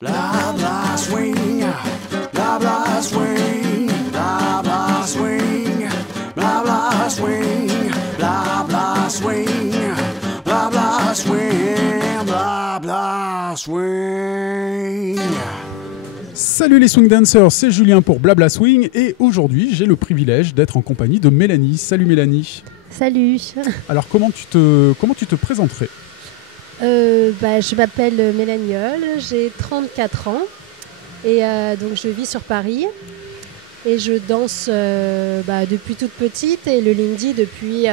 Blah blah swing, blah blah swing, blah blah swing, blah blah swing, blah blah swing, blah blah swing, blah blah swing. Salut les swing dancers, c'est Julien pour Blabla Swing et aujourd'hui j'ai le privilège d'être en compagnie de Mélanie. Salut Mélanie. Salut. Alors comment tu te présenterais? Je m'appelle Mélaniole, j'ai 34 ans et donc je vis sur Paris et je danse depuis toute petite et le Lindy depuis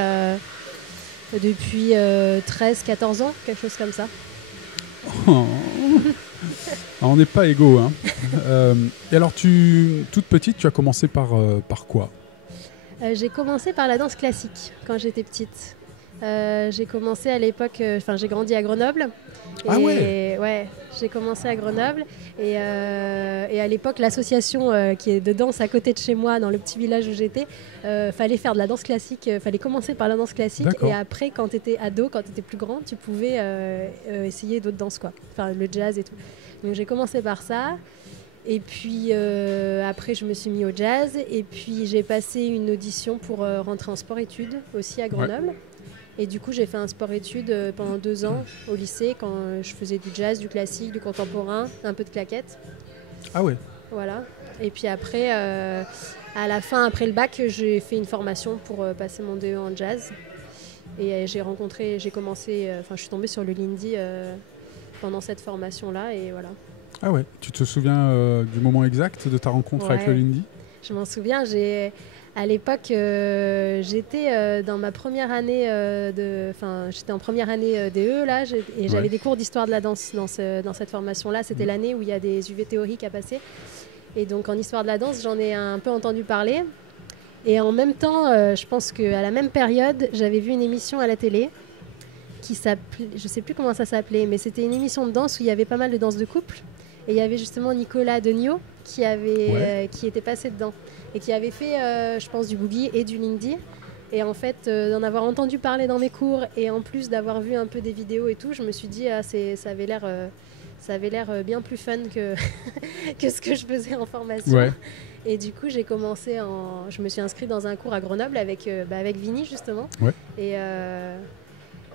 13-14 ans, quelque chose comme ça. Oh. Alors, on n'est pas égaux, hein. Et alors toute petite, tu as commencé par quoi? J'ai commencé par la danse classique quand j'étais petite. J'ai commencé à l'époque, j'ai grandi à Grenoble. Ah et, ouais, j'ai commencé à Grenoble et à l'époque l'association qui est de danse à côté de chez moi dans le petit village où j'étais, fallait faire de la danse classique, fallait commencer par la danse classique. D'accord. Et après quand tu étais ado, quand tu étais plus grand, tu pouvais essayer d'autres danses quoi, enfin le jazz et tout. Donc j'ai commencé par ça. Et puis après je me suis mis au jazz et puis j'ai passé une audition pour rentrer en sport-études aussi à Grenoble. Ouais. Et du coup j'ai fait un sport-études pendant 2 ans au lycée quand je faisais du jazz, du classique, du contemporain, un peu de claquettes. Ah ouais. Voilà. Et puis après, à la fin, après le bac, j'ai fait une formation pour passer mon DE en jazz. Et je suis tombée sur le Lindy pendant cette formation-là et voilà. Ah ouais, tu te souviens du moment exact de ta rencontre avec le Lindy? Je m'en souviens, à l'époque, j'étais dans ma première année j'étais en première année DE là, et j'avais des cours d'histoire de la danse dans cette formation-là. C'était l'année où il y a des UV théoriques à passer. Et donc en histoire de la danse, j'en ai un peu entendu parler. Et en même temps, je pense qu'à la même période, j'avais vu une émission à la télé qui s'appelait, je ne sais plus comment ça s'appelait, mais c'était une émission de danse où il y avait pas mal de danse de couple. Et il y avait justement Nicolas Degnaud qui était passé dedans et qui avait fait, je pense, du boogie et du lindy. Et en fait, d'en avoir entendu parler dans mes cours et en plus d'avoir vu un peu des vidéos et tout, je me suis dit, ça avait l'air bien plus fun que, que ce que je faisais en formation. Ouais. Et du coup, je me suis inscrite dans un cours à Grenoble avec Vini, justement. Ouais.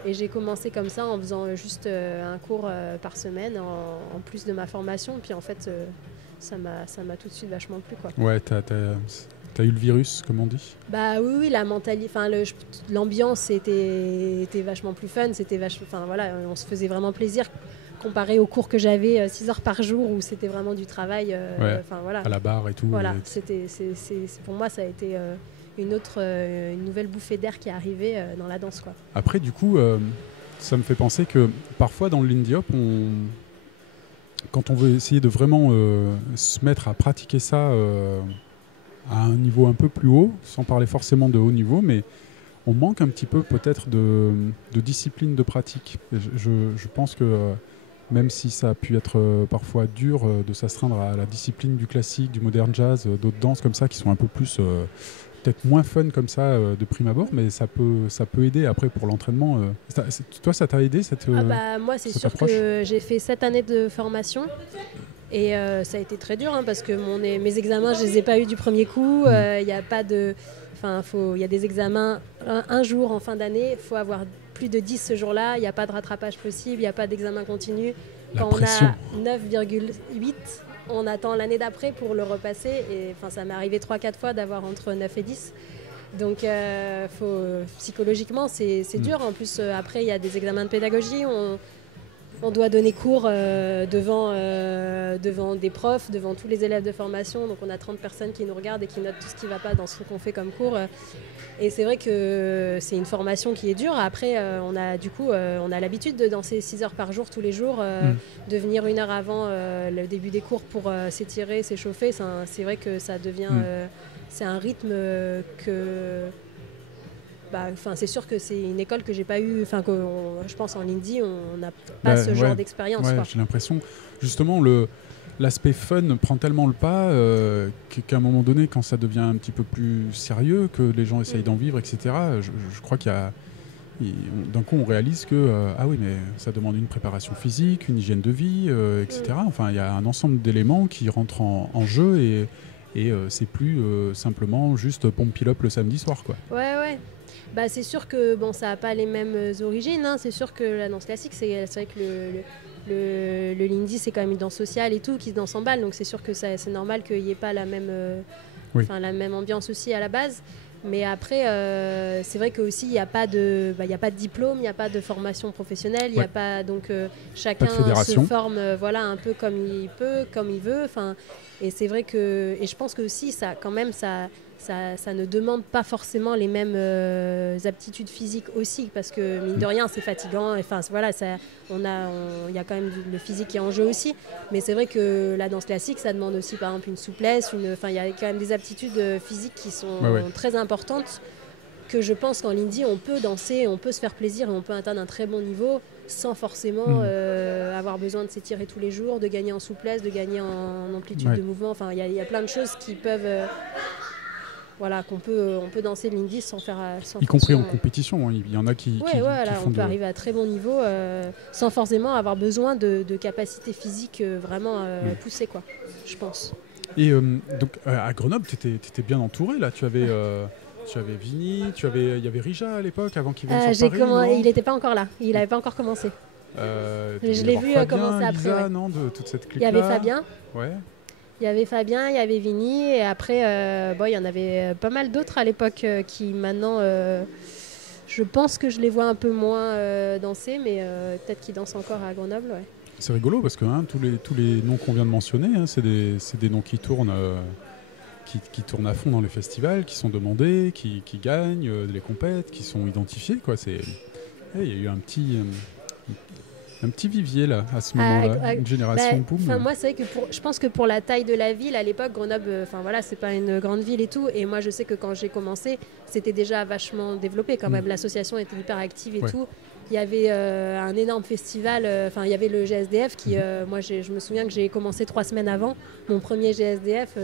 Et j'ai commencé comme ça en faisant juste un cours par semaine en plus de ma formation. Puis en fait, ça m'a tout de suite vachement plu, quoi. Ouais, t'as eu le virus, comme on dit? Bah oui, l'ambiance était vachement plus fun. On se faisait vraiment plaisir comparé aux cours que j'avais 6 heures par jour où c'était vraiment du travail. À la barre et tout. Voilà, pour moi, ça a été une nouvelle bouffée d'air qui est arrivée dans la danse, quoi. Après, du coup, ça me fait penser que parfois dans le Lindy Hop, quand on veut essayer de vraiment se mettre à pratiquer ça à un niveau un peu plus haut, sans parler forcément de haut niveau, mais on manque un petit peu peut-être de discipline de pratique. Je pense que même si ça a pu être parfois dur de s'astreindre à la discipline du classique, du modern jazz, d'autres danses comme ça qui sont un peu plus peut-être moins fun comme ça de prime abord, mais ça peut aider après pour l'entraînement. Toi, ça t'a aidé moi, c'est sûr approche que j'ai fait 7 années de formation et ça a été très dur parce que mes examens, je les ai pas eu du premier coup. Il y a pas de, il y a des examens un jour en fin d'année. Il faut avoir plus de 10 ce jour-là. Il n'y a pas de rattrapage possible. Il n'y a pas d'examen continu. Quand on a 9,8. On attend l'année d'après pour le repasser et ça m'est arrivé 3-4 fois d'avoir entre 9 et 10. Donc psychologiquement c'est dur. En plus après il y a des examens de pédagogie, on doit donner cours devant des profs, devant tous les élèves de formation. Donc on a 30 personnes qui nous regardent et qui notent tout ce qui ne va pas dans ce qu'on fait comme cours. Et c'est vrai que c'est une formation qui est dure. Après, on a l'habitude de danser 6 heures par jour tous les jours, de venir 1 heure avant le début des cours pour s'étirer, s'échauffer. C'est vrai que ça devient... c'est un rythme que... c'est sûr que c'est une école que j'ai pas eu, je pense en Lindy, on n'a pas ce genre d'expérience. Ouais, j'ai l'impression, justement, l'aspect fun prend tellement le pas qu'à un moment donné, quand ça devient un petit peu plus sérieux, que les gens essayent d'en vivre, etc., je crois qu'il d'un coup, on réalise que ah oui, mais ça demande une préparation physique, une hygiène de vie, etc. Enfin, il y a un ensemble d'éléments qui rentrent en jeu et c'est plus simplement juste pompe pilote le samedi soir, quoi. Ouais. Bah, c'est sûr que bon, ça n'a pas les mêmes origines. Hein. C'est sûr que la danse classique, c'est vrai que le Lindy, c'est quand même une danse sociale et tout, qui se danse en balle. Donc c'est sûr que c'est normal qu'il n'y ait pas la même ambiance aussi à la base. Mais après, c'est vrai qu'aussi, il n'y a pas de diplôme, il n'y a pas de formation professionnelle, il y a pas, donc chacun se forme un peu comme il peut, comme il veut. Et c'est vrai que, et je pense que aussi, ça ne demande pas forcément les mêmes aptitudes physiques aussi, parce que mine de rien, c'est fatigant. Enfin, voilà, il y a quand même le physique qui est en jeu aussi. Mais c'est vrai que la danse classique, ça demande aussi, par exemple, une souplesse. Il y a quand même des aptitudes physiques qui sont très importantes, que je pense qu'en Lindy, on peut danser, on peut se faire plaisir et on peut atteindre un très bon niveau sans forcément avoir besoin de s'étirer tous les jours, de gagner en souplesse, de gagner en amplitude de mouvement. Enfin, il y a plein de choses qui peuvent... qu'on peut danser le Lindy sans faire... y compris en compétition, il y en a qui font on peut arriver à très bon niveau sans forcément avoir besoin de capacités physiques vraiment poussées, quoi, je pense. Et donc à Grenoble, tu étais bien entouré, là. Tu avais Vini, il y avait Rija à l'époque, avant qu'il vienne sur Paris. Il n'était pas encore là, il n'avait pas encore commencé. Je l'ai vu commencer après. Lisa, non, de toute cette clique-là. Il y avait Fabien. Ouais. Il y avait Fabien, il y avait Vini, et après, il y en avait pas mal d'autres à l'époque qui maintenant, je pense que je les vois un peu moins danser, mais peut-être qu'ils dansent encore à Grenoble. Ouais. C'est rigolo parce que tous les noms qu'on vient de mentionner, c'est des noms qui tournent, qui tournent à fond dans les festivals, qui sont demandés, qui gagnent les compètes, qui sont identifiés, quoi. Il y a eu un petit vivier là, à ce moment-là, une génération boom. Moi, c'est vrai que je pense que pour la taille de la ville, à l'époque, Grenoble, c'est pas une grande ville et tout. Et moi, je sais que quand j'ai commencé, c'était déjà vachement développé quand même. L'association était hyper active et tout. Il y avait un énorme festival, il y avait le GSDF qui, moi, je me souviens que j'ai commencé 3 semaines avant mon premier GSDF.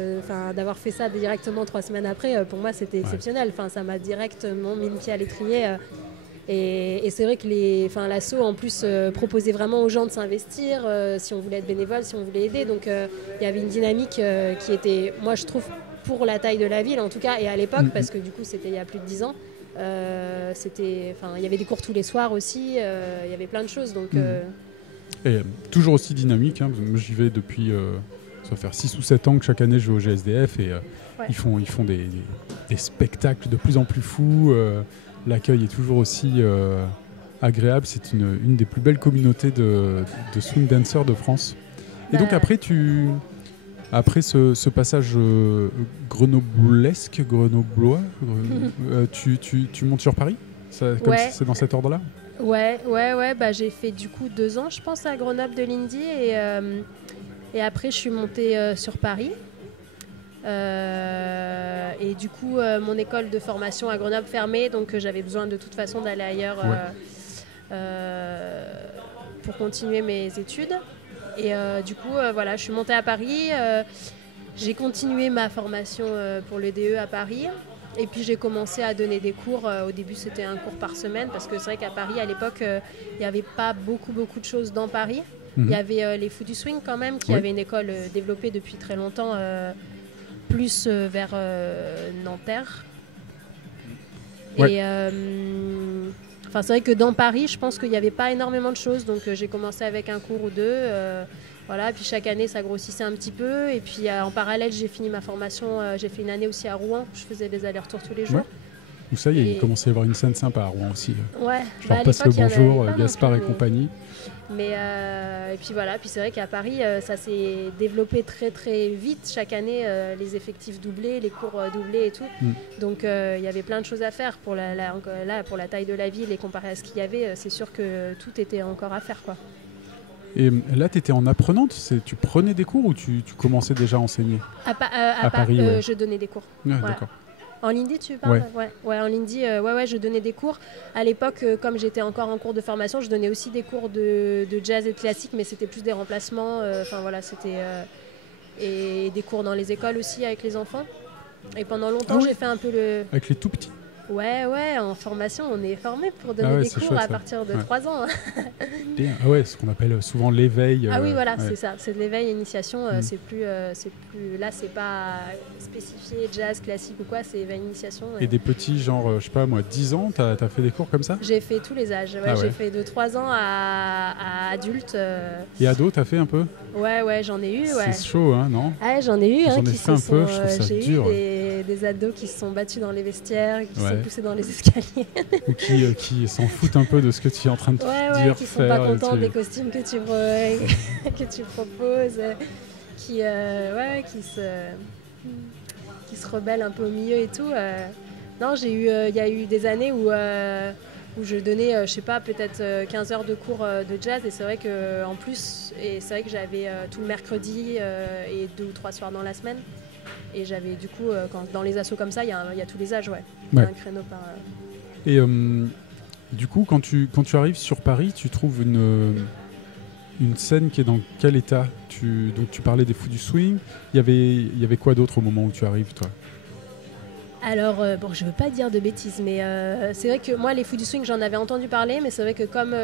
D'avoir fait ça directement 3 semaines après, pour moi, c'était exceptionnel. Ça m'a directement mis le pied à l'étrier. Et c'est vrai que l'asso en plus proposait vraiment aux gens de s'investir si on voulait être bénévole, si on voulait aider. Donc il y avait une dynamique qui était, moi je trouve, pour la taille de la ville en tout cas, et à l'époque, parce que du coup c'était il y a plus de 10 ans, il y avait des cours tous les soirs aussi, il y avait plein de choses. Donc, Et toujours aussi dynamique, hein, moi j'y vais depuis, ça va faire 6 ou 7 ans que chaque année je vais au GSDF et ils font des spectacles de plus en plus fous. L'accueil est toujours aussi agréable. C'est une des plus belles communautés de swing dancers de France. Et donc après ce passage grenoblois, tu montes sur Paris, c'est dans cet ordre-là? Ouais. J'ai fait du coup 2 ans, je pense, à Grenoble de Lindy et après je suis montée sur Paris. Et du coup mon école de formation à Grenoble fermée, donc j'avais besoin de toute façon d'aller ailleurs pour continuer mes études et du coup je suis montée à Paris, j'ai continué ma formation pour le DE à Paris et puis j'ai commencé à donner des cours. Au début c'était un cours par semaine parce que c'est vrai qu'à Paris à l'époque il n'y avait pas beaucoup de choses dans Paris. Il y avait les Fous du Swing quand même qui avaient une école développée depuis très longtemps, plus vers Nanterre. Et c'est vrai que dans Paris, je pense qu'il n'y avait pas énormément de choses, donc j'ai commencé avec un cours ou 2. Puis chaque année, ça grossissait un petit peu. Et puis en parallèle, j'ai fini ma formation. J'ai fait une année aussi à Rouen. Je faisais des allers-retours tous les jours. Où ça, il commençait à y avoir une scène sympa à Rouen aussi. Je leur à passe le l'époque, bonjour, Gaspard et compagnie. Mais et puis c'est vrai qu'à Paris, ça s'est développé très très vite. Chaque année, les effectifs doublés, les cours doublés et tout. Donc il y avait plein de choses à faire pour pour la taille de la ville et comparé à ce qu'il y avait, c'est sûr que tout était encore à faire, quoi. Et là, tu étais en apprenante, tu prenais des cours ou tu commençais déjà à enseigner? À Paris, je donnais des cours. D'accord. En Lindy, tu parles? Ouais, en Lindy, je donnais des cours. À l'époque, comme j'étais encore en cours de formation, je donnais aussi des cours de jazz et de classique, mais c'était plus des remplacements. Et des cours dans les écoles aussi avec les enfants. Et pendant longtemps, j'ai fait un peu le... Avec les tout petits? Ouais, en formation, on est formé pour donner des cours à partir de 3 ans. Ah ouais, ce qu'on appelle souvent l'éveil. Ah oui, voilà, c'est ça. C'est de l'éveil, initiation. C'est plus, là, c'est pas spécifié jazz, classique ou quoi, c'est éveil, initiation. Et des petits, genre, je sais pas moi, 10 ans, t'as fait des cours comme ça? J'ai fait tous les âges. J'ai fait de 3 ans à adulte. Et ado, t'as fait un peu? Ouais, j'en ai eu. C'est chaud, hein, non? Ah, j'en ai eu. J'en ai fait un peu, je trouve ça dur. J'ai eu des ados qui se sont battus dans les vestiaires, qui se sont poussés dans les escaliers. Ou qui s'en foutent un peu de ce que tu es en train de dire, qui sont pas contents des costumes que tu proposes, qui se rebellent un peu au milieu et tout. Non, il y a eu des années où je donnais, je sais pas, peut-être 15 heures de cours de jazz, et c'est vrai que en plus, j'avais tout le mercredi et 2 ou 3 soirs dans la semaine. Et j'avais du coup, dans les assos comme ça, il y a tous les âges, il y a un créneau par... Et du coup, quand tu arrives sur Paris, tu trouves une scène qui est dans quel état? Donc tu parlais des Fous du Swing, il y avait quoi d'autre au moment où tu arrives, toi? Alors, je veux pas dire de bêtises, mais c'est vrai que moi, les Fous du Swing, j'en avais entendu parler, mais c'est vrai que comme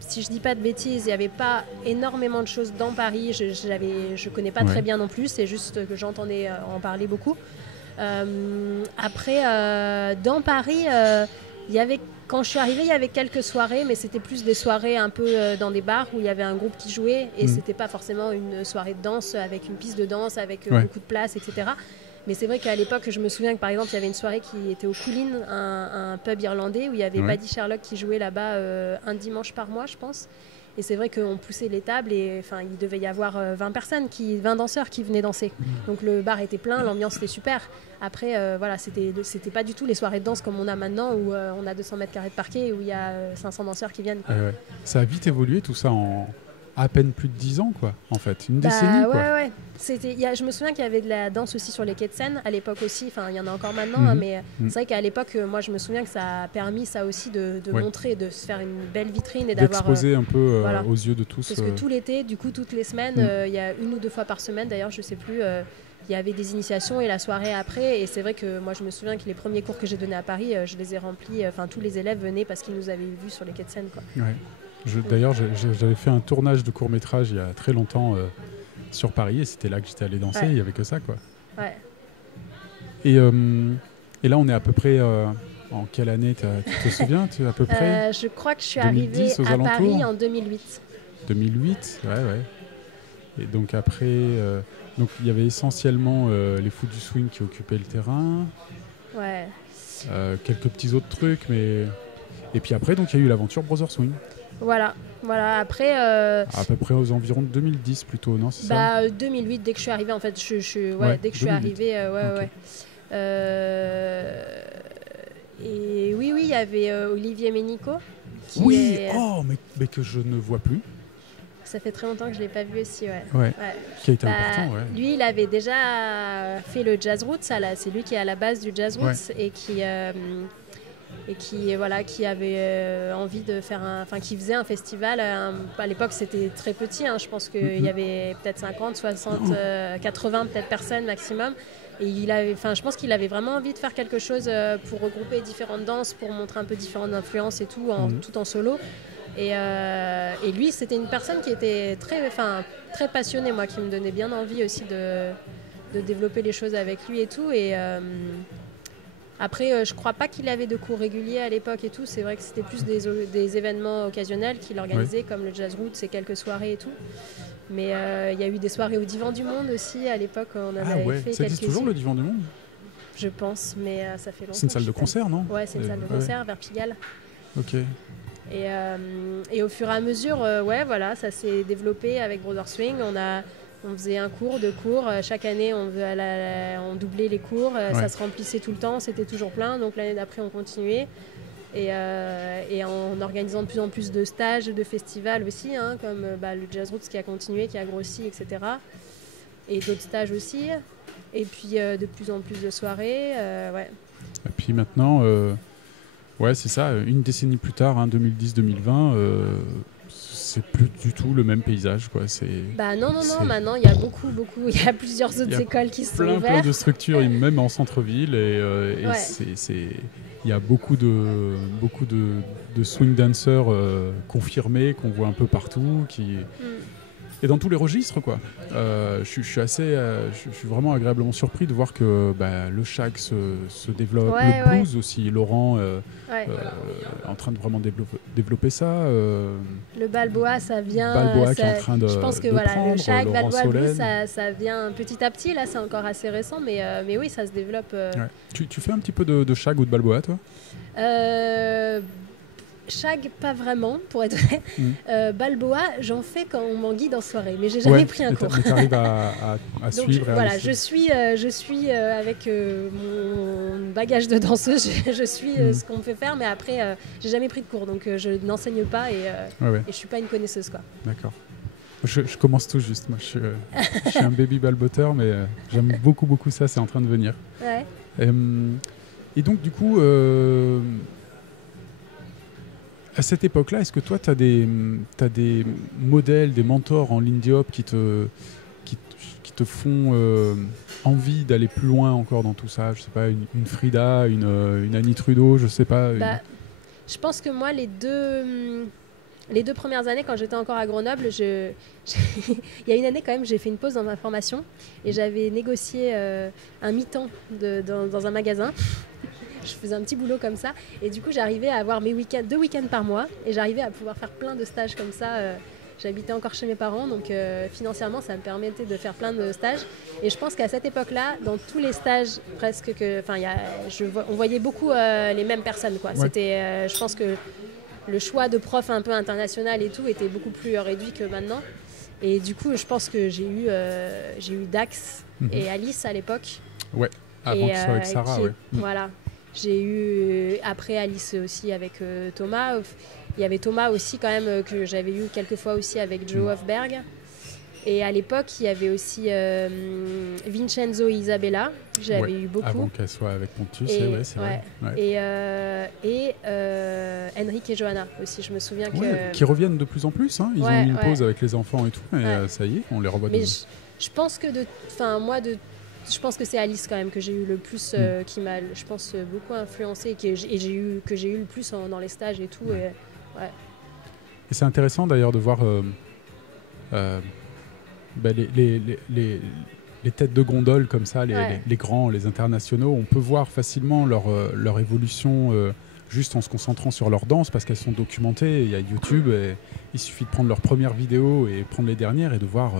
si je dis pas de bêtises, il n'y avait pas énormément de choses dans Paris. Je connais pas très bien non plus, c'est juste que j'entendais en parler beaucoup. Après, dans Paris, quand je suis arrivée, il y avait quelques soirées, mais c'était plus des soirées un peu dans des bars où il y avait un groupe qui jouait, et c'était pas forcément une soirée de danse avec une piste de danse, avec beaucoup de place, etc. Mais c'est vrai qu'à l'époque, je me souviens que par exemple, il y avait une soirée qui était au Coolin, un pub irlandais, où il y avait Buddy Sherlock qui jouait là-bas un dimanche par mois, je pense. Et c'est vrai qu'on poussait les tables, et il devait y avoir 20 danseurs qui venaient danser. Donc le bar était plein, l'ambiance était super. Après, c'était pas du tout les soirées de danse comme on a maintenant, où on a 200 mètres carrés de parquet, où il y a 500 danseurs qui viennent. Ça a vite évolué tout ça en à peine plus de 10 ans, quoi, en fait. Une décennie, quoi. Ouais. Je me souviens qu'il y avait de la danse aussi sur les quais de Seine, à l'époque aussi. Enfin, il y en a encore maintenant, mais c'est vrai qu'à l'époque, moi, je me souviens que ça a permis ça aussi de montrer, de se faire une belle vitrine et d'avoir... D'exposer un peu aux yeux de tous. Parce que tout l'été, du coup, toutes les semaines, il y a 1 ou 2 fois par semaine, d'ailleurs, je sais plus... il y avait des initiations et la soirée après, et c'est vrai que moi je me souviens que les premiers cours que j'ai donnés à Paris, je les ai remplis, tous les élèves venaient parce qu'ils nous avaient vus sur les quais de Seine, quoi. D'ailleurs, j'avais fait un tournage de court-métrage il y a très longtemps sur Paris, et c'était là que j'étais allé danser, il n'y avait que ça, quoi. Et là, on est à peu près... en quelle année, tu te souviens, à peu près Je crois que je suis arrivée à Paris en 2008. 2008, ouais. Et donc après... donc il y avait essentiellement les Fous du Swing qui occupaient le terrain. Quelques petits autres trucs, mais... Et puis après, donc il y a eu l'aventure Brother Swing. Voilà. Après... à peu près aux environs de 2010 plutôt, non, c'est ça 2008, dès que je suis arrivée, en fait. Dès que je suis arrivée, Et oui, il y avait Olivier Ménico. Mais que je ne vois plus. Ça fait très longtemps que je ne l'ai pas vu aussi, Qui a été important, Lui, il avait déjà fait le Jazz Roots, c'est lui qui est à la base du Jazz Roots, et qui avait envie de faire qui faisait un festival. À l'époque, c'était très petit, je pense qu'il y avait peut-être 50, 60, 80 peut-être personnes maximum. Et je pense qu'il avait vraiment envie de faire quelque chose pour regrouper différentes danses, pour montrer un peu différentes influences et tout, tout en solo. Et lui, c'était une personne qui était très passionnée, moi, qui me donnait bien envie aussi de développer les choses avec lui et tout. Et après, je crois pas qu'il avait de cours réguliers à l'époque et tout. C'est vrai que c'était plus des événements occasionnels qu'il organisait, comme le Jazz Roots et quelques soirées et tout. Mais il y a eu des soirées au Divan du Monde aussi à l'époque. On en avait fait ça existe toujours, le Divan du Monde? Je pense, mais ça fait longtemps. C'est une salle de concert, non? Ouais, c'est une salle de concert vers Pigalle. Ok. Et au fur et à mesure, ça s'est développé avec Brother Swing. On faisait un cours, 2 cours. Chaque année, on doublait les cours. Ça se remplissait tout le temps, c'était toujours plein. Donc l'année d'après, on continuait. Et en organisant de plus en plus de stages, de festivals aussi, comme le Jazz Roots qui a continué, qui a grossi, etc. Et d'autres stages aussi. Et puis de plus en plus de soirées. Et puis maintenant... c'est ça, une décennie plus tard, 2010-2020, c'est plus du tout le même paysage, quoi. Non, maintenant il y a il y a plusieurs autres écoles qui sont ouvertes. Plein de structures, même en centre-ville, et il y a beaucoup de swing dancers confirmés qu'on voit un peu partout, et dans tous les registres, quoi. Je suis vraiment agréablement surpris de voir que le shag se développe, le blues aussi. Laurent est en train de vraiment développer ça. Le balboa, ça vient. Balboa qui est en train de je pense que prendre, le shag, Laurent balboa, Solène. blues, ça vient petit à petit. Là, c'est encore assez récent, mais oui, ça se développe. Tu fais un petit peu de shag ou de balboa, toi? Shag, pas vraiment, pour être honnête. Balboa, j'en fais quand on m'en guide en soirée, mais j'ai jamais pris un cours. Mais tu arrives à Donc, suivre. Voilà, je suis avec mon bagage de danseuse, je suis ce qu'on me fait faire, mais après, j'ai jamais pris de cours, donc je n'enseigne pas et je suis pas une connaisseuse, quoi. D'accord. Je commence tout juste. Moi, je suis un baby balbotteur, mais j'aime beaucoup ça, c'est en train de venir. Ouais. Et donc, du coup, à cette époque-là, est-ce que toi, tu as des modèles, des mentors en Lindy Hop qui te font envie d'aller plus loin encore dans tout ça? Je sais pas, une Frida, une Annie Trudeau, je sais pas. Je pense que moi, les deux premières années, quand j'étais encore à Grenoble, il y a une année quand même, j'ai fait une pause dans ma formation et j'avais négocié un mi-temps dans un magasin. Je faisais un petit boulot comme ça et du coup j'arrivais à avoir 2 week-ends par mois et j'arrivais à pouvoir faire plein de stages comme ça. J'habitais encore chez mes parents, donc financièrement ça me permettait de faire plein de stages. Et je pense qu'à cette époque-là, dans tous les stages presque on voyait beaucoup les mêmes personnes, quoi. Ouais. C'était, je pense que le choix de profs un peu international et tout était beaucoup plus réduit que maintenant. Et du coup je pense que j'ai eu Dax et Alice à l'époque. Ouais. Avant que ce soit avec Sarah, Voilà. J'ai eu après Alice aussi avec Thomas. Il y avait Thomas aussi quand même que j'avais eu quelques fois aussi avec Joe Hofberg. Et à l'époque, il y avait aussi Vincenzo et Isabella. J'avais eu beaucoup. Avant qu'elle soit avec Pontus, c'est vrai. Ouais. Et Henrik et Johanna aussi, je me souviens que... Qui reviennent de plus en plus. Hein. Ils ont mis une pause avec les enfants et tout. Et ça y est, on les revoit. Mais je pense que je pense que c'est Alice quand même que j'ai eu le plus, qui m'a, je pense, beaucoup influencée et que j'ai eu le plus dans les stages et tout. Ouais. Et c'est intéressant d'ailleurs de voir les têtes de gondole comme ça, les grands, les internationaux. On peut voir facilement leur évolution juste en se concentrant sur leur danse parce qu'elles sont documentées. Il y a YouTube, et il suffit de prendre leurs premières vidéos et prendre les dernières et de voir...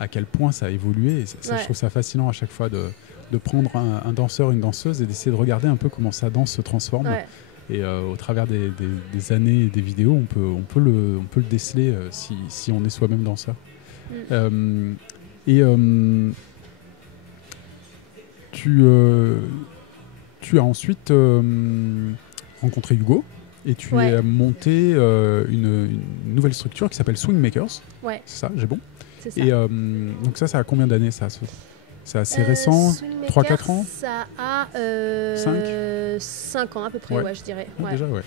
à quel point ça a évolué. Et ça, je trouve ça fascinant à chaque fois de prendre un danseur, une danseuse et d'essayer de regarder un peu comment sa danse se transforme. Ouais. Et au travers des années et des vidéos, on peut le déceler si on est soi-même danseur. Tu as ensuite rencontré Hugo et tu as monté une nouvelle structure qui s'appelle Swing Makers. Ouais. C'est ça, j'ai bon. C'est ça. Et donc ça a combien d'années ça? C'est assez récent, 3-4 ans? Ça a 5 ans à peu près, je dirais. Ouais. Déjà, ouais.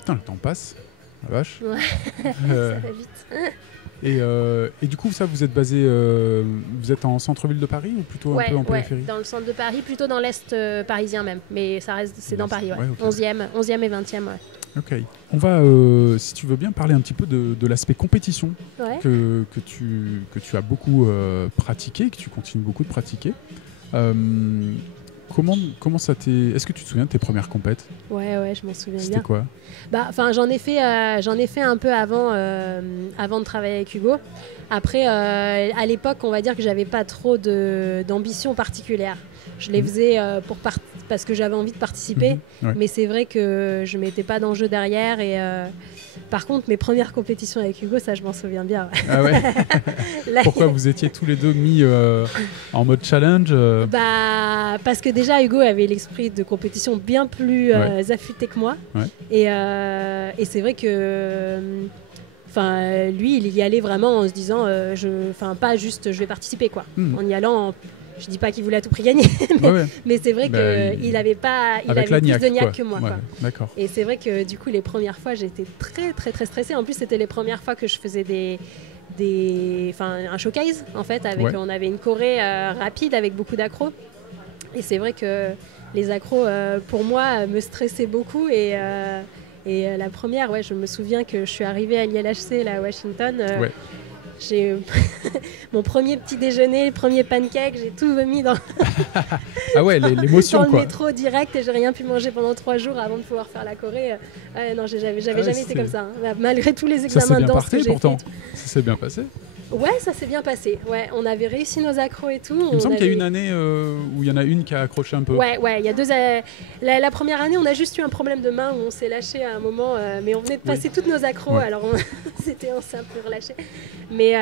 Putain, le temps passe, la vache. Ouais. Ça va vite. Et du coup, ça, vous êtes basé, vous êtes en centre-ville de Paris ou plutôt un peu en périphérie? Dans le centre de Paris, plutôt dans l'est parisien même, mais ça reste, c'est dans Paris, okay. 11e et 20e, Ok. On va, si tu veux bien, parler un petit peu de l'aspect compétition que tu as beaucoup pratiqué, que tu continues beaucoup de pratiquer. Comment ça t'est... Est-ce que tu te souviens de tes premières compètes? Ouais, je m'en souviens bien. C'était quoi? J'en ai fait un peu avant de travailler avec Hugo. Après, à l'époque, on va dire que j'avais pas trop d'ambition particulière. Je les faisais parce que j'avais envie de participer, mais c'est vrai que je mettais pas d'enjeu derrière. Et par contre, mes premières compétitions avec Hugo, ça, je m'en souviens bien. Ah ouais. Pourquoi vous étiez tous les deux mis en mode challenge parce que déjà, Hugo avait l'esprit de compétition bien plus affûté que moi. Ouais. Et c'est vrai que... lui, il y allait vraiment en se disant, pas juste je vais participer, quoi. En y allant Je dis pas qu'il voulait à tout prix gagner, mais c'est vrai qu'il avait plus de niaque que moi. Quoi. D'accord. Et c'est vrai que du coup, les premières fois, j'étais très, très, très stressée. En plus, c'était les premières fois que je faisais un showcase, en fait. On avait une choré rapide avec beaucoup d'accros. Et c'est vrai que les accros, pour moi, me stressaient beaucoup. Et la première, je me souviens que je suis arrivée à l'ILHC, là, à Washington. J'ai mon premier petit déjeuner, le premier pancake, j'ai tout vomi dans l'émotion, dans le métro direct et j'ai rien pu manger pendant 3 jours avant de pouvoir faire la choré. Non, j'avais jamais été comme ça. Hein. Malgré tous les examens de danse que j'ai pourtant. Ça s'est bien passé. Ouais, ça s'est bien passé. Ouais, on avait réussi nos accros et tout. Il me semble qu'il y a une année où il y en a une qui a accroché un peu. Ouais, il y a 2 années. La première année, on a juste eu un problème de main où on s'est lâché à un moment, mais on venait de passer toutes nos accros, alors on s'est un peu relâché. Mais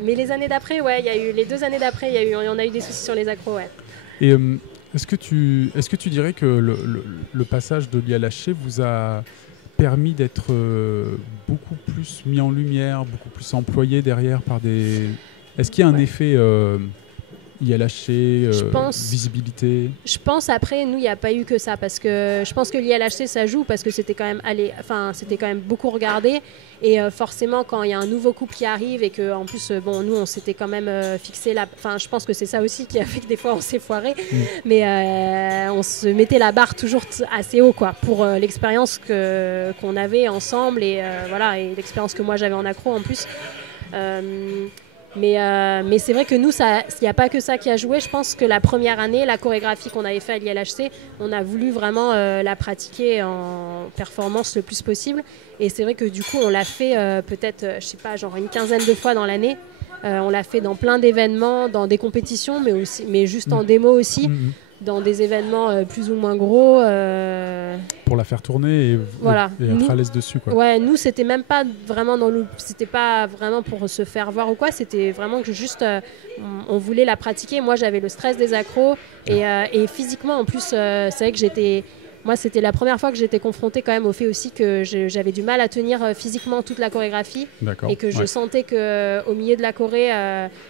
les années d'après, les 2 années d'après, on a eu des soucis sur les accros, ouais. Et est-ce que tu dirais que le passage de l'ILHC vous a permis d'être beaucoup plus mis en lumière, beaucoup plus employé derrière par des... Est-ce qu'il y a un effet ILHC, visibilité? Je pense après, nous, il n'y a pas eu que ça, parce que je pense que l'ILHC, ça joue, parce que c'était quand même beaucoup regardé, et forcément, quand il y a un nouveau couple qui arrive, et qu'en plus, nous, on s'était quand même fixé la... Enfin, je pense que c'est ça aussi qui a fait que des fois, on s'est foiré, mais on se mettait la barre toujours assez haut, quoi, pour l'expérience qu'on avait ensemble, et et l'expérience que moi, j'avais en accro, en plus. Mais c'est vrai que nous, il n'y a pas que ça qui a joué. Je pense que la première année, la chorégraphie qu'on avait faite à l'ILHC, on a voulu vraiment la pratiquer en performance le plus possible. Et c'est vrai que du coup, on l'a fait peut-être, je sais pas, genre une quinzaine de fois dans l'année. On l'a fait dans plein d'événements, dans des compétitions, mais juste en démo aussi. Dans des événements plus ou moins gros. Pour la faire tourner et être à l'aise dessus, quoi. Ouais, nous, c'était même pas vraiment c'était pas vraiment pour se faire voir ou quoi, c'était vraiment que juste on voulait la pratiquer. Moi, j'avais le stress des accros et physiquement, en plus, c'est vrai que moi, c'était la première fois que j'étais confrontée quand même au fait aussi que j'avais du mal à tenir physiquement toute la chorégraphie. D'accord. Et que je sentais qu'au milieu de la choré,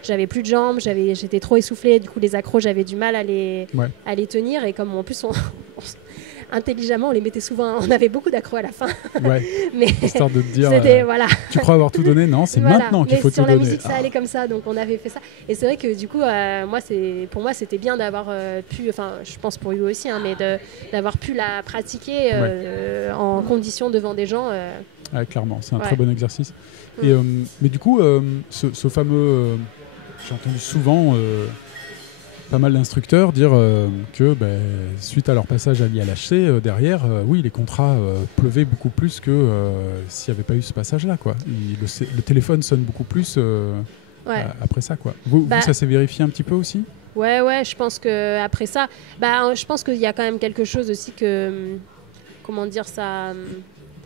j'avais plus de jambes, j'étais trop essoufflée. Du coup, les accros, j'avais du mal à les tenir. Et comme en plus, intelligemment, on les mettait souvent. On avait beaucoup d'accros à la fin. Ouais. Mais histoire de te dire, tu crois avoir tout donné? Non, c'est maintenant qu'il faut tout donner. Sur la musique, ça allait comme ça, donc on avait fait ça. Et c'est vrai que du coup, pour moi, c'était bien d'avoir pu, enfin, je pense pour Hugo aussi, mais d'avoir pu la pratiquer en condition devant des gens. Clairement, c'est un très bon exercice. Et, mais du coup, ce fameux, j'ai entendu souvent pas mal d'instructeurs dire que suite à leur passage à l'ILHC, derrière, les contrats pleuvaient beaucoup plus que s'il n'y avait pas eu ce passage-là, quoi. Le téléphone sonne beaucoup plus après ça, quoi. Vous, ça s'est vérifié un petit peu aussi? Ouais, je pense qu'après ça, je pense qu'il y a quand même quelque chose aussi que, comment dire ça...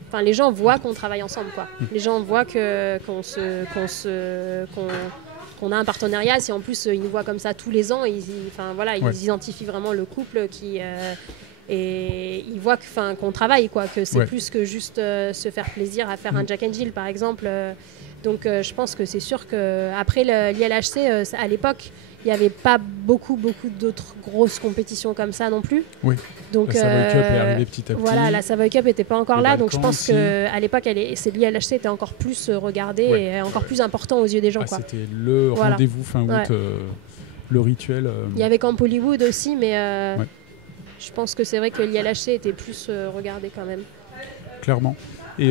Enfin, les gens voient qu'on travaille ensemble, quoi. Les gens voient qu'on a un partenariat. Si en plus ils nous voient comme ça tous les ans, ils identifient vraiment le couple et ils voient qu'on travaille, quoi, que c'est plus que juste se faire plaisir à faire un Jack and Jill, par exemple. Donc je pense que c'est sûr qu'après l'ILHC, à l'époque, il n'y avait pas beaucoup d'autres grosses compétitions comme ça non plus. Oui. Donc, la Savoy Cup est arrivée petit à petit. Voilà, la Savoy Cup n'était pas encore là, donc je pense qu'à l'époque, l'ILHC était encore plus regardé et encore plus important aux yeux des gens. C'était le rendez-vous fin août, le rituel. Il y avait Camp Hollywood aussi, mais je pense que c'est vrai que l'ILHC était plus regardé quand même. Clairement. Et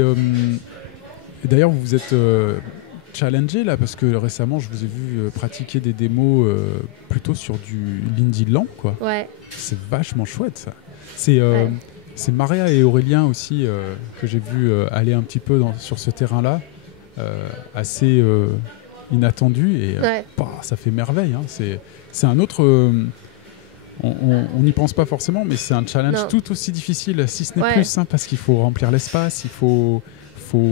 d'ailleurs, vous vous êtes challengé là, parce que récemment, je vous ai vu pratiquer des démos plutôt sur du Lindy Land, quoi. Ouais. C'est vachement chouette, ça. C'est Maria et Aurélien aussi que j'ai vu aller un petit peu sur ce terrain-là, assez inattendu, et ça fait merveille. Hein. C'est un autre... on n'y pense pas forcément, mais c'est un challenge tout aussi difficile, si ce n'est plus, hein, parce qu'il faut remplir l'espace, il faut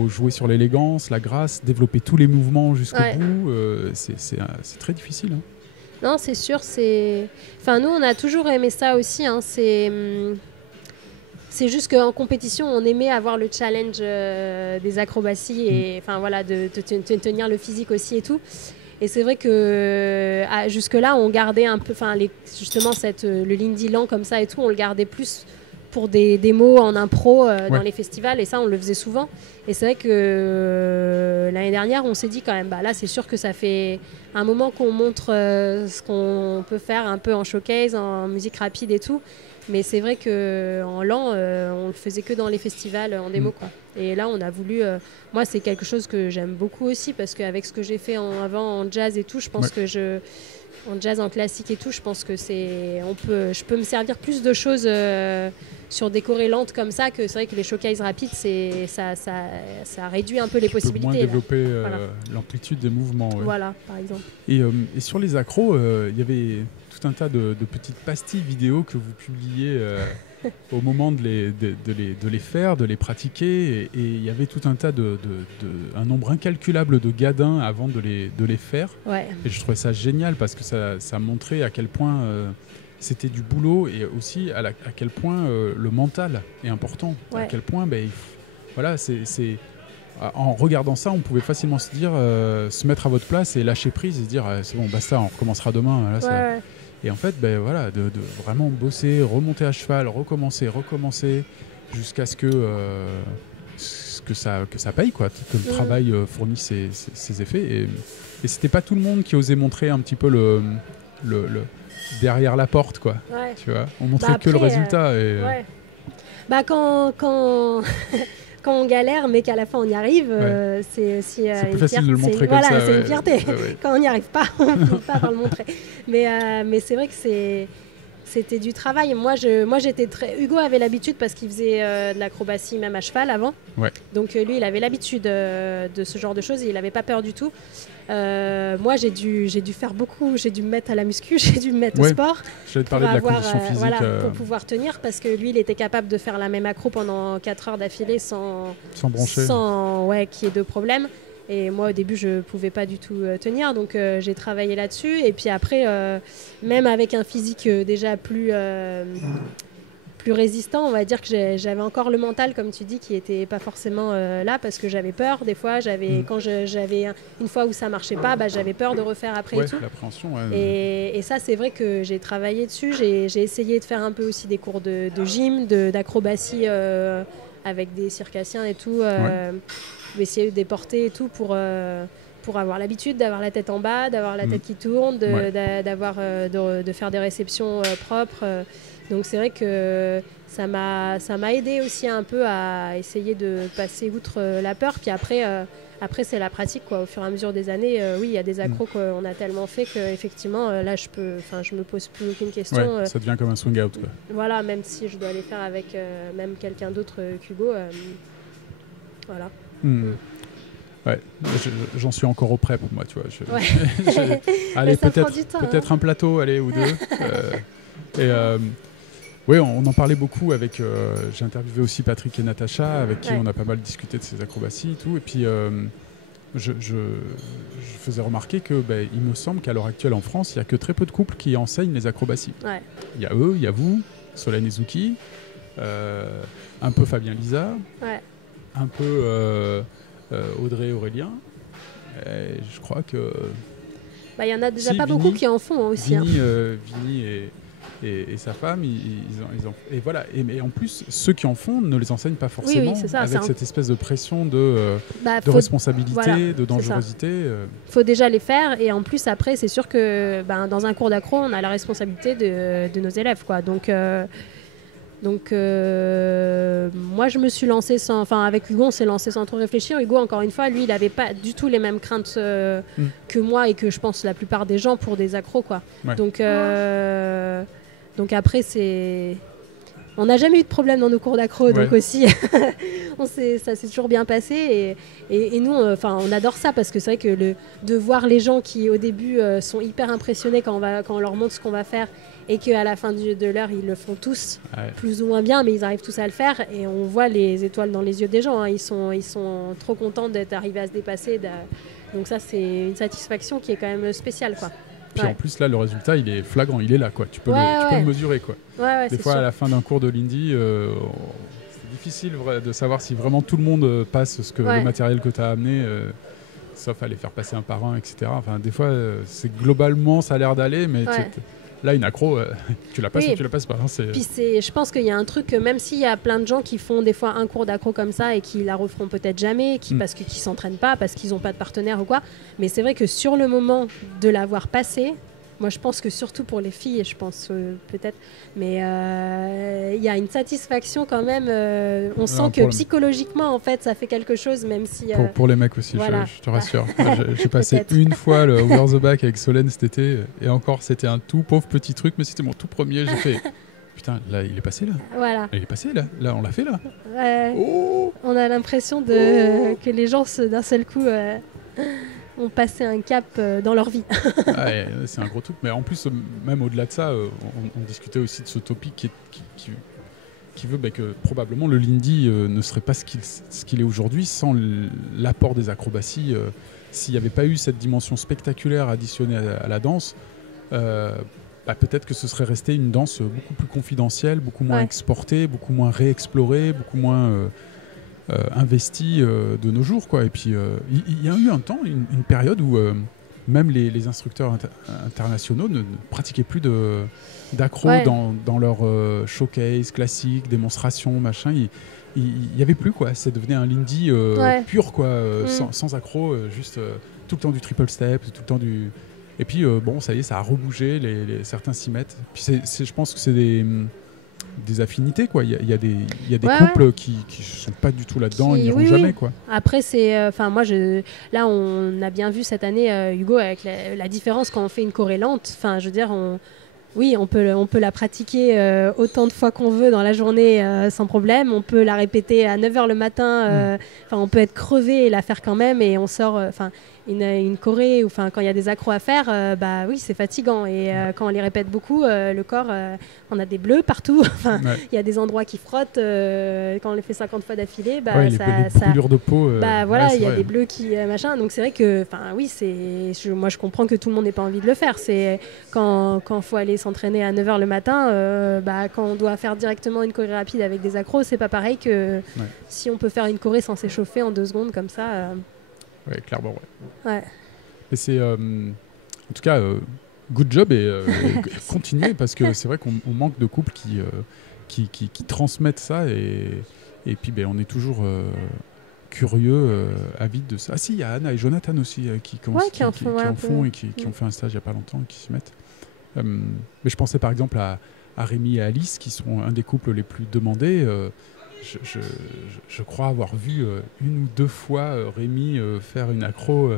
jouer sur l'élégance, la grâce, développer tous les mouvements jusqu'au bout. C'est très difficile. Hein. Non, c'est sûr. Enfin, nous, on a toujours aimé ça aussi. Hein. C'est juste qu'en compétition, on aimait avoir le challenge des acrobaties et de tenir le physique aussi et tout. Et c'est vrai que jusque-là, on gardait un peu, justement, le Lindy lent comme ça et tout, on le gardait plus pour des démos en impro dans les festivals, et ça, on le faisait souvent. Et c'est vrai que l'année dernière, on s'est dit quand même, là, c'est sûr que ça fait un moment qu'on montre ce qu'on peut faire un peu en showcase, en musique rapide et tout. Mais c'est vrai qu'en lent, on le faisait que dans les festivals en démo, quoi. Et là, on a voulu... moi, c'est quelque chose que j'aime beaucoup aussi, parce qu'avec ce que j'ai fait avant en jazz et tout, je pense que en jazz, en classique et tout, je pense que je peux me servir plus de choses sur des chorés lentes comme ça, que c'est vrai que les showcases rapides, ça réduit un peu les possibilités. Moins développer l'amplitude des mouvements. Ouais. Voilà, par exemple. Et sur les accros, il y avait tout un tas de petites pastilles vidéo que vous publiez au moment de les faire, de les pratiquer. Et il y avait tout un tas un nombre incalculable de gadins avant de les faire. Ouais. Et je trouvais ça génial parce que ça montrait à quel point c'était du boulot, et aussi à quel point le mental est important. Ouais. À quel point, voilà, en regardant ça, on pouvait facilement se dire, se mettre à votre place et lâcher prise et se dire c'est bon, basta, on recommencera demain. Là, ouais. Et en fait, voilà, de vraiment bosser, remonter à cheval, recommencer, jusqu'à ce que ça paye, quoi, que le travail fournisse ses effets. Et c'était pas tout le monde qui osait montrer un petit peu le derrière la porte, quoi. Ouais. Tu vois, on montrait que le résultat. Ouais. Quand quand on galère, mais qu'à la fin on y arrive, c'est aussi c'est plus facile de le montrer comme ça. C'est une fierté. Quand on n'y arrive pas, on ne peut pas le montrer. Mais c'est vrai que c'était du travail. Moi, j'étais Hugo avait l'habitude, parce qu'il faisait de l'acrobatie même à cheval avant. Ouais. Donc lui, il avait l'habitude de ce genre de choses et il n'avait pas peur du tout. Moi, j'ai dû faire beaucoup. J'ai dû me mettre à la muscu, j'ai dû me mettre au sport. J'allais te parler de la condition physique. Pour pouvoir tenir, parce que lui, il était capable de faire la même accro pendant 4 heures d'affilée sans broncher. Sans qu'il y ait de problème. Et moi, au début, je ne pouvais pas du tout tenir. Donc, j'ai travaillé là-dessus. Et puis après, même avec un physique déjà plus résistant, on va dire que j'avais encore le mental, comme tu dis, qui n'était pas forcément là, parce que j'avais peur. Des fois, quand j'avais une fois où ça ne marchait pas, j'avais peur de refaire après et tout. L'appréhension, et ça, c'est vrai que j'ai travaillé dessus. J'ai essayé de faire un peu aussi des cours de gym, d'acrobatie avec des circassiens et tout. Essayer de déporter et tout pour avoir l'habitude d'avoir la tête en bas, d'avoir la tête qui tourne, de faire des réceptions propres. Donc c'est vrai que ça m'a aidé aussi un peu à essayer de passer outre la peur. Puis après c'est la pratique, quoi. Au fur et à mesure des années, il y a des accros qu'on a tellement fait qu'effectivement là je me pose plus aucune question. Ça devient comme un swing out, quoi. Voilà, même si je dois les faire avec même quelqu'un d'autre qu'Hugo. Voilà. Ouais, j'en suis encore au prep, moi, tu vois. Allez, peut-être un plateau, ou deux. On en parlait beaucoup avec. J'ai interviewé aussi Patrick et Natacha, avec qui on a pas mal discuté de ces acrobaties et tout. Et puis, je faisais remarquer que, il me semble qu'à l'heure actuelle en France, il n'y a que très peu de couples qui enseignent les acrobaties. Ouais. Il y a eux, il y a vous, Solène et Zouki, un peu Fabien Lisa. Ouais. Un peu Audrey et Aurélien. Et je crois que... Il y en a déjà pas beaucoup qui en font aussi. Vini et sa femme, ils en... Et voilà. Et en plus, ceux qui en font ne les enseignent pas forcément, avec cette espèce de pression de responsabilité, de dangerosité. Il faut déjà les faire. Et en plus, après, c'est sûr que dans un cours d'accro, on a la responsabilité de nos élèves, quoi. Donc moi je me suis lancée avec Hugo, on s'est lancé sans trop réfléchir. Hugo, encore une fois, lui, il n'avait pas du tout les mêmes craintes que moi, et que je pense la plupart des gens pour des accros, quoi. Ouais. Donc après, on n'a jamais eu de problème dans nos cours d'accro, donc aussi ça s'est toujours bien passé, et nous on adore ça, parce que c'est vrai que de voir les gens qui au début sont hyper impressionnés quand on leur montre ce qu'on va faire, et qu'à la fin de l'heure, ils le font tous, plus ou moins bien, mais ils arrivent tous à le faire. Et on voit les étoiles dans les yeux des gens. Hein. Ils sont trop contents d'être arrivés à se dépasser. Donc ça, c'est une satisfaction qui est quand même spéciale, quoi. Puis en plus, là, le résultat, il est flagrant, il est là, quoi. Tu peux le mesurer, quoi. Des fois, sûr. À la fin d'un cours de Lindy, c'est difficile de savoir si vraiment tout le monde passe le matériel que tu as amené. sauf à les faire passer un par un, etc. Enfin, des fois, c'est globalement, ça a l'air d'aller, mais là, une accro, tu la passes ou tu la passes pas. Hein, Puis je pense qu'il y a un truc que même s'il y a plein de gens qui font des fois un cours d'accro comme ça et qui la referont peut-être jamais, parce qu'ils s'entraînent pas, parce qu'ils n'ont pas de partenaire ou quoi, mais c'est vrai que sur le moment de l'avoir passé, moi je pense que surtout pour les filles, je pense peut-être, mais il y a une satisfaction quand même, on sent que psychologiquement en fait ça fait quelque chose, même si... Pour les mecs aussi, voilà. je te rassure. J'ai passé une fois le Over the Back avec Solène cet été, et encore c'était un tout pauvre petit truc, mais c'était mon tout premier, j'ai fait... Putain, là, il est passé là. Voilà. Il est passé là. Là, on l'a fait là. On a l'impression que les gens d'un seul coup ont passé un cap dans leur vie. C'est un gros truc. Mais en plus, même au-delà de ça, on discutait aussi de ce topic qui veut que probablement le Lindy ne serait pas ce qu'il est aujourd'hui sans l'apport des acrobaties. S'il n'y avait pas eu cette dimension spectaculaire additionnée à la danse, peut-être que ce serait resté une danse beaucoup plus confidentielle, beaucoup moins exportée, beaucoup moins réexplorée, beaucoup moins investie de nos jours, quoi. Et puis il y a eu un temps, une période où même les instructeurs internationaux ne pratiquaient plus d'accro dans leur showcase classique, démonstration, machin. Il y avait plus, quoi. Ça devenait un Lindy pur, quoi, sans accro, juste tout le temps du triple step, tout le temps du... Et puis, ça y est, ça a rebougé, certains s'y mettent. Puis je pense que c'est des affinités, quoi. Il y a des couples qui ne sont pas du tout là-dedans, ils n'iront jamais, quoi. Après, là, on a bien vu cette année, Hugo, avec la différence quand on fait une choré lente. Enfin, je veux dire, on peut la pratiquer autant de fois qu'on veut dans la journée sans problème. On peut la répéter à 9h le matin. On peut être crevé et la faire quand même. Et on sort... une choré, quand il y a des accros à faire, c'est fatigant. Et quand on les répète beaucoup, le corps, on a des bleus partout. Il y a des endroits qui frottent. Quand on les fait 50 fois d'affilée, les brûlures de peau. Il y a des bleus qui machin. Donc c'est vrai que, moi je comprends que tout le monde n'ait pas envie de le faire. C'est quand faut aller s'entraîner à 9h le matin, quand on doit faire directement une choré rapide avec des accros, c'est pas pareil que si on peut faire une choré sans s'échauffer en 2 secondes comme ça. Oui, clairement, ouais. Et c'est, en tout cas, good job et continuez, parce que c'est vrai qu'on manque de couples qui transmettent ça et puis on est toujours curieux, avide de ça. Ah si, il y a Anna et Jonathan aussi qui en font et qui ont fait un stage il n'y a pas longtemps et qui s'y mettent. Mais je pensais par exemple à Rémi et Alice, qui sont un des couples les plus demandés. Je crois avoir vu 1 ou 2 fois Rémi faire une accro.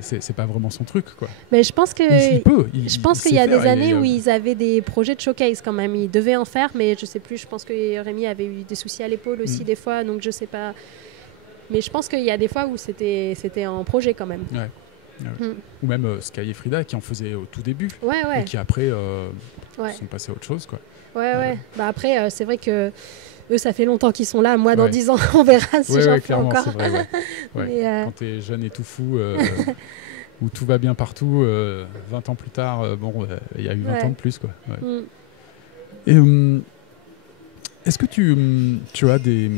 C'est pas vraiment son truc, quoi. Mais je pense que je pense qu'il y a des années où ils avaient des projets de showcase quand même. Ils devaient en faire, mais je sais plus. Je pense que Rémi avait eu des soucis à l'épaule aussi des fois, donc je sais pas. Mais je pense qu'il y a des fois où c'était en projet quand même. Ou même Sky et Frida qui en faisaient au tout début et qui après sont passés à autre chose, quoi. Après c'est vrai que eux, ça fait longtemps qu'ils sont là. Moi, dans 10 ans, on verra si j'en fais encore. C'est vrai, Mais quand t'es jeune et tout fou, où tout va bien partout, 20 ans plus tard, il y a eu 20 ans de plus, quoi. Et est-ce que tu as des...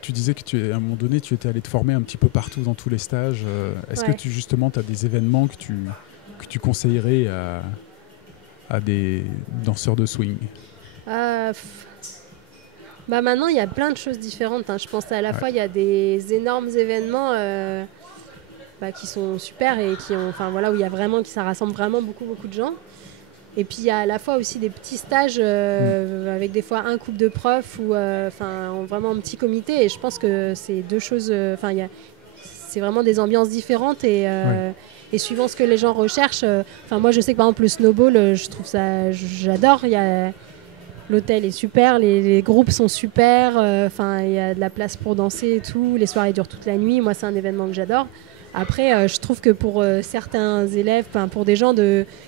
Tu disais que à un moment donné, tu étais allé te former un petit peu partout dans tous les stages. Est-ce que justement, tu as des événements que tu conseillerais à des danseurs de swing? Maintenant, il y a plein de choses différentes. Je pense à la fois, il y a des énormes événements qui sont super et où il y a vraiment, ça rassemble vraiment beaucoup de gens. Et puis, il y a à la fois aussi des petits stages avec des fois un couple de profs ou vraiment un petit comité. Et je pense que c'est 2 choses... c'est vraiment des ambiances différentes et suivant ce que les gens recherchent. Moi, je sais que par exemple, le snowball, je trouve ça... J'adore. L'hôtel est super, les groupes sont super, il y a de la place pour danser et tout, les soirées durent toute la nuit, moi c'est un événement que j'adore. Après, je trouve que pour certains élèves, pour des gens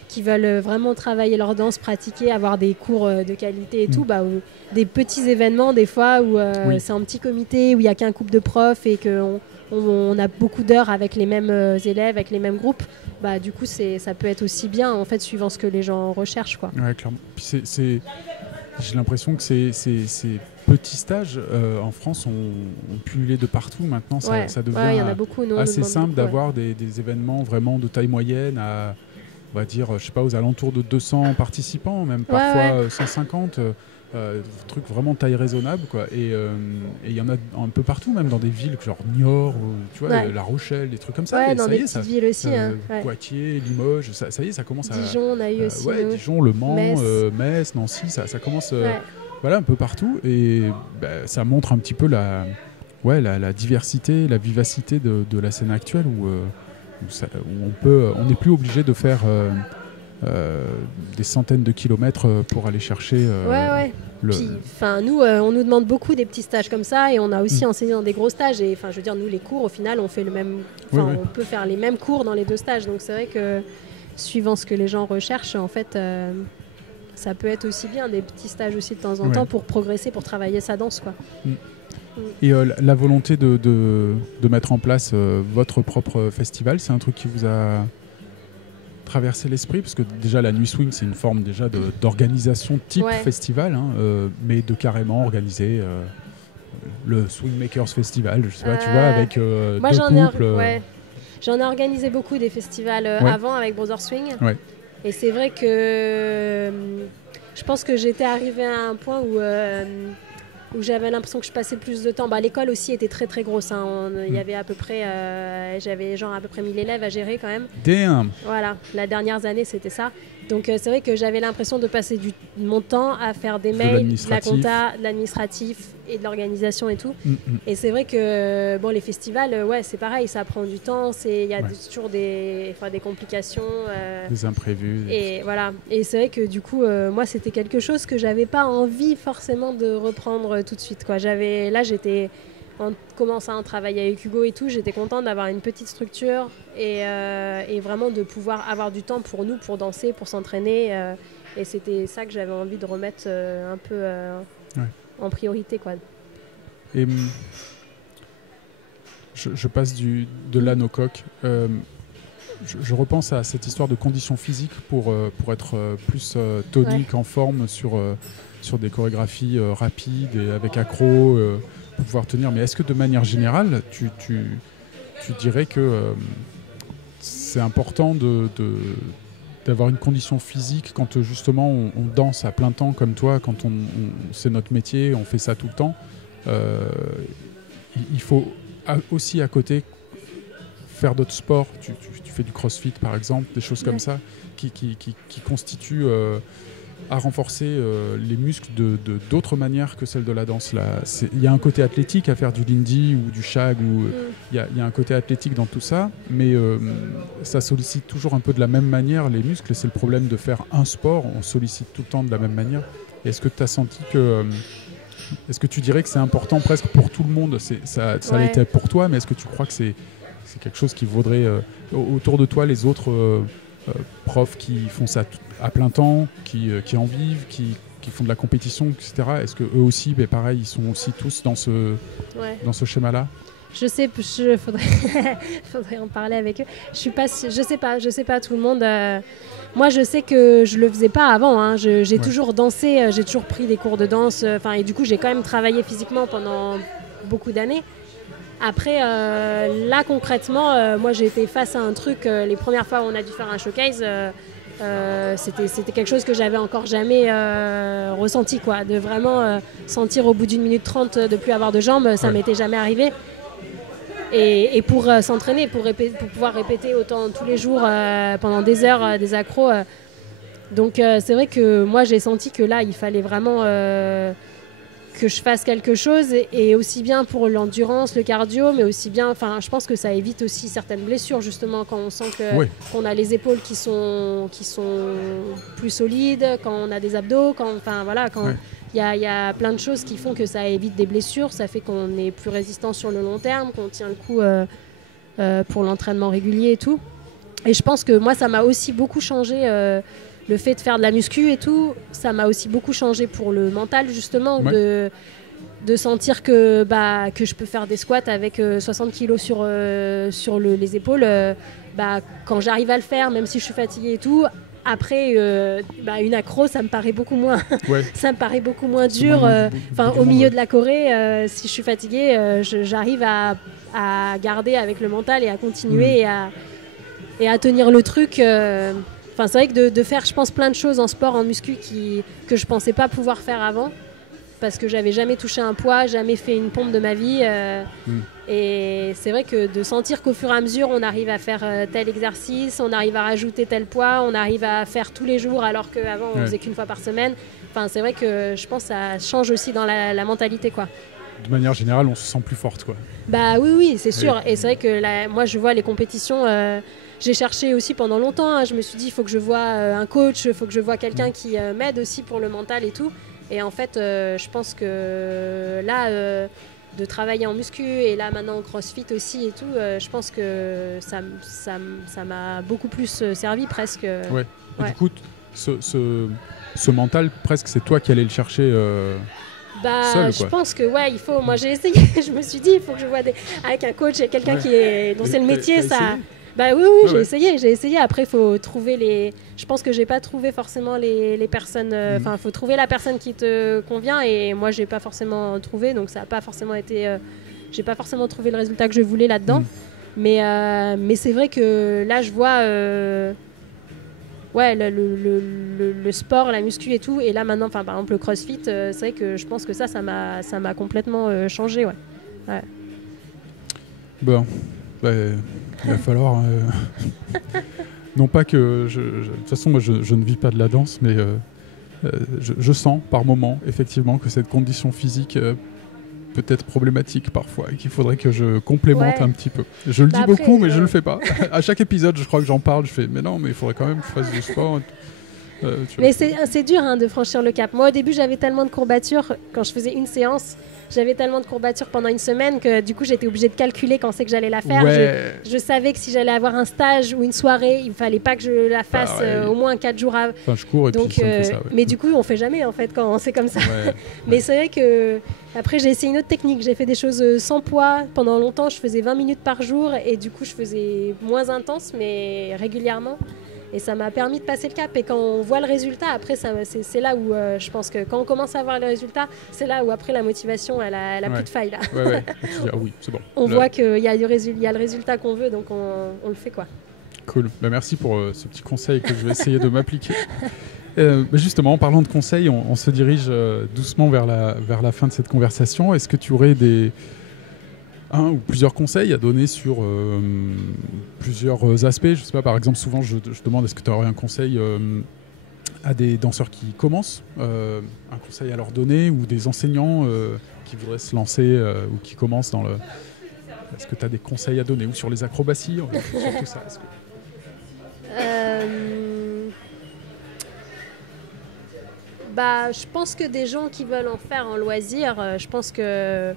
qui veulent vraiment travailler leur danse, pratiquer, avoir des cours de qualité et tout, des petits événements des fois où c'est un petit comité, où il n'y a qu'un couple de profs et qu'on a beaucoup d'heures avec les mêmes élèves, avec les mêmes groupes, du coup ça peut être aussi bien en fait suivant ce que les gens recherchent, quoi. Ouais, clairement. Puis j'ai l'impression que ces petits stages en France ont pullulé de partout. Maintenant, ça devient y en a beaucoup, assez simple d'avoir des événements vraiment de taille moyenne à, on va dire, je sais pas, aux alentours de 200 participants, même parfois 150. Trucs vraiment taille raisonnable, quoi. Et il y en a un peu partout, même dans des villes genre Niort, tu vois, La Rochelle, des trucs comme ça. Ouais, dans des petites villes aussi. Poitiers, Limoges, ça y est, ça commence à... Dijon, on a eu aussi. Dijon, Le Mans, Metz, Nancy, ça commence voilà, un peu partout. Et ça montre un petit peu la diversité, la vivacité de la scène actuelle où on n'est plus obligé de faire... des centaines de kilomètres pour aller chercher Puis, nous, on nous demande beaucoup des petits stages comme ça et on a aussi enseigné dans des gros stages et je veux dire, nous les cours au final on fait le même, on peut faire les mêmes cours dans les 2 stages, donc c'est vrai que suivant ce que les gens recherchent en fait ça peut être aussi bien des petits stages aussi de temps en temps pour progresser, pour travailler sa danse, quoi. Et la volonté de mettre en place votre propre festival, c'est un truc qui vous a traverser l'esprit, parce que déjà la nuit swing c'est une forme déjà d'organisation type festival, mais de carrément organiser le Swing Makers Festival, je sais pas, tu vois, avec moi, deux couples. J'en ai organisé beaucoup des festivals avant avec Brother Swing, et c'est vrai que je pense que j'étais arrivée à un point où j'avais l'impression que je passais plus de temps. L'école aussi était très très grosse. Il y avait à peu près, j'avais genre à peu près 1000 élèves à gérer quand même. Damn. Voilà, la dernière année c'était ça. Donc c'est vrai que j'avais l'impression de passer mon temps à faire des mails, de la compta, de l'administratif et de l'organisation et tout. Et c'est vrai que les festivals, c'est pareil, ça prend du temps. Il y a toujours des complications. Des imprévus. Et voilà. Et c'est vrai que du coup, moi c'était quelque chose que j'avais pas envie forcément de reprendre tout de suite, quoi. J'étais en commençant à travailler avec Hugo et tout, j'étais contente d'avoir une petite structure et vraiment de pouvoir avoir du temps pour nous, pour danser, pour s'entraîner. Et c'était ça que j'avais envie de remettre un peu en priorité, quoi. Et je passe de l'âne au coq. Je repense à cette histoire de conditions physiques pour être plus tonique, en forme sur des chorégraphies rapides et avec accro, pour pouvoir tenir. Mais est-ce que de manière générale, tu dirais que c'est important d'avoir une condition physique quand justement on danse à plein temps comme toi, quand c'est notre métier, on fait ça tout le temps. Il faut aussi à côté faire d'autres sports. Tu fais du crossfit par exemple, des choses comme ça qui constituent à renforcer les muscles d'autres manières que celles de la danse. Il y a un côté athlétique à faire du lindy ou du shag, il y a un côté athlétique dans tout ça, mais ça sollicite toujours un peu de la même manière les muscles. C'est le problème de faire un sport, on sollicite tout le temps de la même manière. Et est-ce que tu as senti que... est-ce que tu dirais que c'est important presque pour tout le monde? Ça l'était pour toi, mais est-ce que tu crois que c'est quelque chose qui vaudrait autour de toi, les autres profs qui font ça à plein temps, qui en vivent, qui font de la compétition, etc. Est-ce que eux aussi, pareil, ils sont aussi tous dans ce schéma-là? Je sais, faudrait en parler avec eux. Je sais pas tout le monde. Moi, je sais que je le faisais pas avant. J'ai toujours dansé, j'ai toujours pris des cours de danse. Et du coup, j'ai quand même travaillé physiquement pendant beaucoup d'années. Après, là concrètement, moi j'ai été face à un truc, les premières fois où on a dû faire un showcase, c'était quelque chose que j'avais encore jamais ressenti, quoi, de vraiment sentir au bout d'1 minute 30 de plus avoir de jambes, ça m'était jamais arrivé. Et pour s'entraîner, pour pouvoir répéter autant tous les jours pendant des heures, des accros. Donc c'est vrai que moi j'ai senti que là il fallait vraiment... que je fasse quelque chose, et aussi bien pour l'endurance, le cardio, mais aussi bien, je pense que ça évite aussi certaines blessures, justement, quand on sent qu'on a les épaules qui sont plus solides, quand on a des abdos, quand il y a plein de choses qui font que ça évite des blessures, ça fait qu'on est plus résistant sur le long terme, qu'on tient le coup pour l'entraînement régulier et tout. Et je pense que moi ça m'a aussi beaucoup changé, le fait de faire de la muscu et tout, ça m'a aussi beaucoup changé pour le mental, justement, de sentir que je peux faire des squats avec 60 kilos sur les épaules. Quand j'arrive à le faire, même si je suis fatiguée et tout, Après, une accro, ça me paraît beaucoup moins, Ouais. ça me paraît beaucoup moins dur. Au milieu de la Corée, si je suis fatiguée, j'arrive à garder avec le mental et à continuer et à tenir le truc. C'est vrai que de faire, je pense, plein de choses en sport, en muscu que je pensais pas pouvoir faire avant. Parce que j'avais jamais touché un poids, jamais fait une pompe de ma vie. Et c'est vrai que de sentir qu'au fur et à mesure, on arrive à faire tel exercice, on arrive à rajouter tel poids, on arrive à faire tous les jours alors qu'avant, on faisait qu'une fois par semaine. C'est vrai que je pense que ça change aussi dans la mentalité, quoi. De manière générale, on se sent plus forte, quoi. Bah oui, c'est sûr. Et c'est vrai que moi, je vois les compétitions... j'ai cherché aussi pendant longtemps. Hein. Je me suis dit, il faut que je voie un coach, il faut que je voie quelqu'un qui m'aide aussi pour le mental et tout. Et en fait, je pense que là, de travailler en muscu et là maintenant en crossfit aussi et tout, je pense que ça m'a beaucoup plus servi presque. Ouais. Du coup, ce mental, presque, c'est toi qui allais le chercher seul, je pense que il faut. Moi, j'ai essayé. Je me suis dit, il faut que je voie avec un coach et quelqu'un dont c'est le métier, ça. Oui, j'ai essayé. Après, il faut trouver je pense que j'ai pas trouvé forcément les personnes. Il faut trouver la personne qui te convient. Et moi, j'ai pas forcément trouvé. Donc, ça a pas forcément été. J'ai pas forcément trouvé le résultat que je voulais là-dedans. Mais c'est vrai que là, je vois. Le sport, la muscu et tout. Et là, maintenant, par exemple, le crossfit, c'est vrai que je pense que ça m'a complètement changé. Ouais. Bon. Il va falloir... non pas que... De toute façon, moi, je ne vis pas de la danse, mais je sens par moment, effectivement, que cette condition physique peut être problématique parfois et qu'il faudrait que je complémente un petit peu. Je le dis beaucoup, mais je ne le fais pas. À chaque épisode, je crois que j'en parle, je fais « Mais non, mais il faudrait quand même que je fasse du sport. » Mais c'est dur de franchir le cap. Moi, au début, j'avais tellement de courbatures. Quand je faisais une séance, j'avais tellement de courbatures pendant une semaine que du coup, j'étais obligée de calculer quand c'est que j'allais la faire. Ouais. Je savais que si j'allais avoir un stage ou une soirée, il fallait pas que je la fasse au moins 4 jours avant. Enfin, je cours et puis ça me fait ça. Ouais. Mais du coup, on fait jamais en fait quand c'est comme ça. Ouais. Mais c'est vrai que après, j'ai essayé une autre technique. J'ai fait des choses sans poids. Pendant longtemps, je faisais 20 minutes par jour et du coup, je faisais moins intense, mais régulièrement. Et ça m'a permis de passer le cap. Et quand on voit le résultat, après, c'est là où je pense que quand on commence à voir le résultat, c'est là où après la motivation, elle a plus de faille. Là. Ouais. Ah oui, c'est bon. On voit qu'il y a le résultat qu'on veut, donc on le fait, quoi. Cool. Merci pour ce petit conseil que je vais essayer de m'appliquer. Justement, en parlant de conseils, on se dirige doucement vers la fin de cette conversation. Est-ce que tu aurais un ou plusieurs conseils à donner sur plusieurs aspects? Je sais pas, par exemple, souvent je demande est-ce que tu aurais un conseil à des danseurs qui commencent, un conseil à leur donner, ou des enseignants qui voudraient se lancer ou qui commencent dans le... Est-ce que tu as des conseils à donner? Ou sur les acrobaties, sur tout ça? Je pense que des gens qui veulent en faire en loisir, je pense que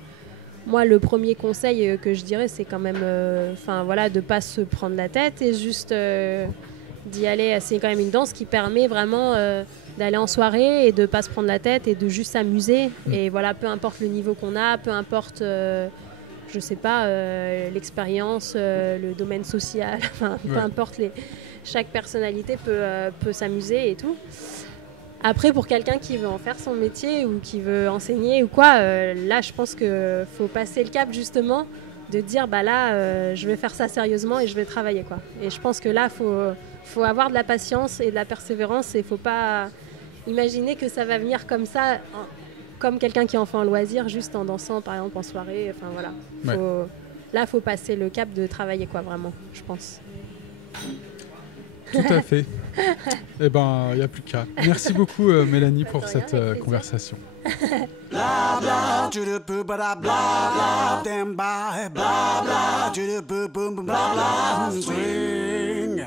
moi, le premier conseil que je dirais, c'est quand même de ne pas se prendre la tête et juste d'y aller. C'est quand même une danse qui permet vraiment d'aller en soirée et de ne pas se prendre la tête et de juste s'amuser. Et voilà, peu importe le niveau qu'on a, peu importe, je sais pas, l'expérience, le domaine social, peu importe, chaque personnalité peut s'amuser et tout. Après, pour quelqu'un qui veut en faire son métier ou qui veut enseigner ou quoi, là, je pense qu'il faut passer le cap, justement, de dire, je vais faire ça sérieusement et je vais travailler, quoi. Et je pense que là, faut avoir de la patience et de la persévérance et il ne faut pas imaginer que ça va venir comme ça, comme quelqu'un qui en fait en loisir, juste en dansant, par exemple, en soirée. Enfin, voilà. Là, il faut passer le cap de travailler, quoi, vraiment, je pense. Tout à fait. Eh ben, il n'y a plus qu'à. Merci beaucoup, Mélanie, pour cette conversation. Blah blah to the boo blah blah them by blah blah to the boo boom blah blah swing.